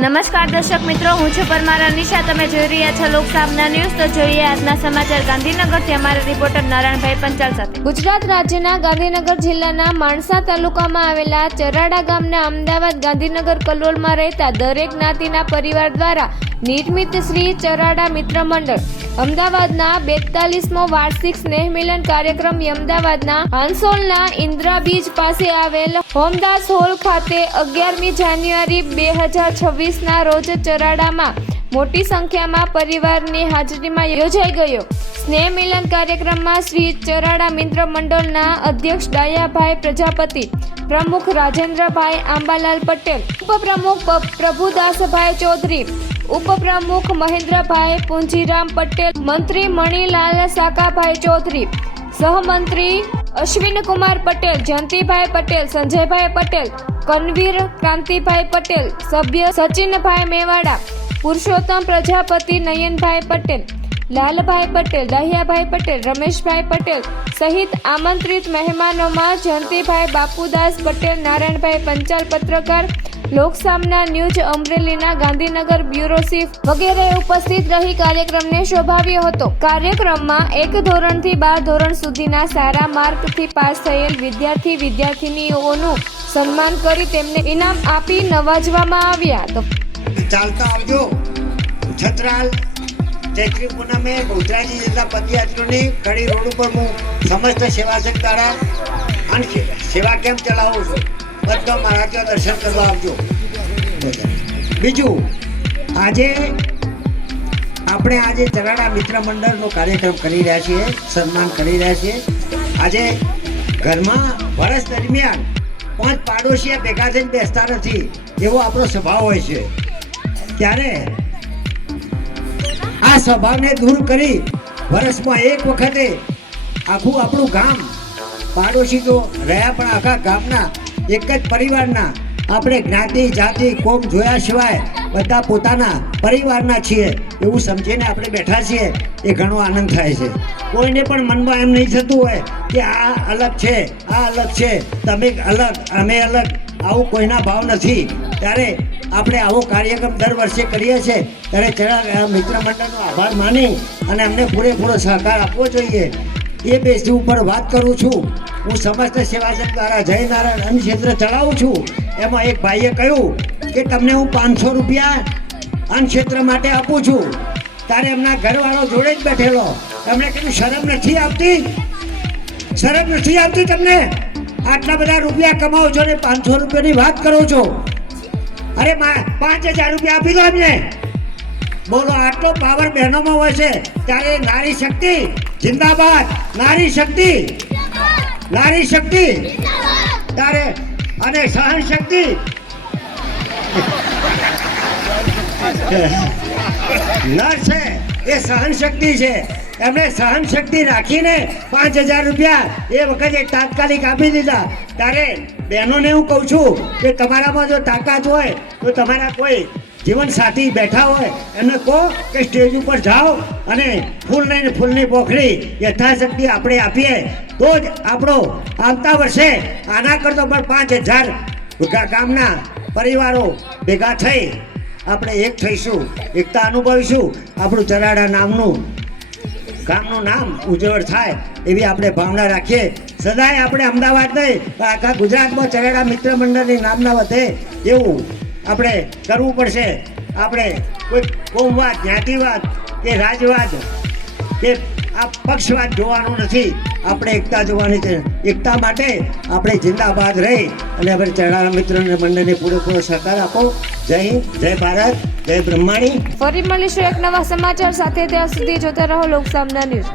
નમસ્કાર દર્શક મિત્રો, હું છું પરમાર અનિશા. તમે જોઈ રહ્યા છો લોકસામના ન્યૂઝ. તો જોઈએ આજના સમાચાર ગાંધીનગરથી અમારા રિપોર્ટર નારાયણભાઈ પંચાલ સાથે. ગુજરાત રાજ્યના ગાંધીનગર જિલ્લાના માણસા તાલુકામાં આવેલા ચરાડા ગામના અમદાવાદ ગાંધીનગર કલોલમાં રહેતા દરેક જ્ઞાતિના પરિવાર દ્વારા નિર્મિત શ્રી ચરાડા મિત્ર મંડળ અમદાવાદના 42મો વાર્ષિક સ્નેહ મિલન કાર્યક્રમ અમદાવાદના હાંસોલના ઇન્દ્રા બીચ પાસે આવેલ હોમદાસ હોલ ખાતે 11મી જાન્યુઆરી 2026ના રોજ ચરાડામાં મોટી સંખ્યામાં પરિવારની હાજરીમાં યોજાઈ ગયો. સ્નેહ મિલન કાર્યક્રમમાં શ્રી ચરાડા મિત્ર મંડળના અધ્યક્ષ ડાયાભાઈ પ્રજાપતિ, પ્રમુખ રાજેન્દ્રભાઈ આંબાલાલ પટેલ, ઉપપ્રમુખ પ્રભુદાસભાઈ ચૌધરી, ઉપપ્રમુખ મહેન્દ્રભાઈ પુંજીરામ પટેલ, મંત્રી મણીલાલ સાકાભાઈ ચૌધરી, સહમંત્રી અશ્વિનકુમાર પટેલ, જયંતિભાઈ પટેલ, સંજયભાઈ પટેલ, કનવીર ક્રાંતિભાઈ પટેલ, સભ્ય સચિનભાઈ મેવાડા, પુરુષોત્તમ પ્રજાપતિ, નયનભાઈ પટેલ, લાલભાઈ પટેલ, દહિયાભાઈ પટેલ, રમેશભાઈ પટેલ સહિત આમંત્રિત મહેમાનોમાં જયંતિભાઈ બાપુદાસ પટેલ, નારાયણભાઈ પંચાલ પત્રકાર, લોકસામના ન્યૂઝ અમરેલીના ગાંધીનગર બ્યુરો ચીફ વગેરે ઉપસ્થિત રહી કાર્યક્રમને શોભાવ્યો હતો. કાર્યક્રમમાં 1 ધોરણથી 12 ધોરણ સુધીના સારા માર્કથી પાસ થયેલ વિદ્યાર્થીનીઓનું સન્માન કરી તેમને ઇનામ આપી નવાજવામાં આવ્યા. તો ચાલતા આવજો. છત્રાલ ચૈત્રી પૂનમે ગોધરાજી જતા પદયાત્રીઓની કડી રોડ ઉપર હું સમસ્ત સેવાસક દ્વારા સેવા કેમ્પ ચલાવું છું. બધા મારા ત્યાં દર્શન કરવા આવજો. બીજું, આજે ચરાડા મિત્ર મંડળનો કાર્યક્રમ કરી રહ્યા છીએ, સન્માન કરી રહ્યા છીએ. આજે ઘરમાં વર્ષ દરમિયાન 5 પાડોશીઓ ભેગા થઈને બેસતા નથી, એવો આપણો સ્વભાવ હોય છે. ત્યારે આ સ્વભાવને દૂર કરી વર્ષમાં એક વખતે આખું આપણું ગામ, પાડોશી તો રહ્યા પણ આખા ગામના એક જ પરિવારના, આપણે જ્ઞાતિ જાતિ કોમ જોયા સિવાય બધા પોતાના પરિવારના છીએ એવું સમજીને આપણે બેઠા છીએ. એ ઘણો આનંદ થાય છે. કોઈને પણ મનમાં એમ નહીં થતું હોય કે આ અલગ છે, આ અલગ છે, તમે અલગ અમે અલગ, આવું કોઈના ભાવ નથી. ત્યારે આપણે આવો કાર્યક્રમ દર વર્ષે કરીએ છીએ. ત્યારે ચરાડા મિત્ર મંડળનો આભાર માની અને અમને પૂરેપૂરો સહકાર આપવો જોઈએ. એ બેઝ ઉપર વાત કરું છું. હું સમસ્ત સેવાસન દ્વારા જય નારાયણ અન્ન ક્ષેત્ર ચલાવું છું. એમાં એક ભાઈએ કહ્યું કે તમને હું 500 રૂપિયા અન્ન ક્ષેત્ર માટે આપું છું. ત્યારે એમના ઘરવાળો જોડે જ બેઠેલો, એમણે કીધું શરમ નથી આવતી? શરમ નથી આવતી તમને? આટલા બધા રૂપિયા કમાવો છો ને 500 રૂપિયાની વાત કરો છો? અરે 5000 રૂપિયા આપી દો એમને. બોલો, આટલો પાવર બહેનોમાં હોય છે. ત્યારે નારી શક્તિ જિંદાબાદ, નારી શક્તિ, નારી શક્તિ. ત્યારે અને સહન શક્તિ નર છે, એ સહન શક્તિ છે. એમણે સહન શક્તિ રાખીને 5000 રૂપિયા એ વખતે તાત્કાલિક આપી દીધા. ત્યારે બહેનોને હું કહું છું કે તમારામાં જો તાકાત હોય તો તમારા કોઈ જીવન સાથી બેઠા હોય એમને કહો કે સ્ટેજ ઉપર જાઓ અને ફૂલની પોખડી યથાશક્તિ આપણે આપીએ તો જ આપણો આવતા વર્ષે આના કરતો પણ 5000 ગામના પરિવારો ભેગા થઈ આપણે એક થઈશું, એકતા અનુભવીશું. આપણું ચરાડા નામનું ગામનું નામ ઉજ્જવળ થાય એવી આપણે ભાવના રાખીએ. સદાય આપણે અમદાવાદ નહીં પણ આખા ગુજરાતમાં ચરાડા મિત્ર મંડળની નામના વધે એવું આપણે કરવું પડશે. આપણે કોઈ કોમવાદ, જ્ઞાતિવાદ કે રાજવાદ કે આ પક્ષવાદ જોવાનું નથી, આપણે એકતા જોવાની છે. એકતા માટે આપણે જિંદાબાદ રહી અને આપણે ચરાડા મિત્ર મંડળને પૂરેપૂરો સહકાર આપો. જય હિન્દ, જય ભારત, જય બ્રહ્માણી. ફરી મળીશું એક નવા સમાચાર સાથે. ત્યાં સુધી જોતા રહો લોકસામના ન્યૂઝ.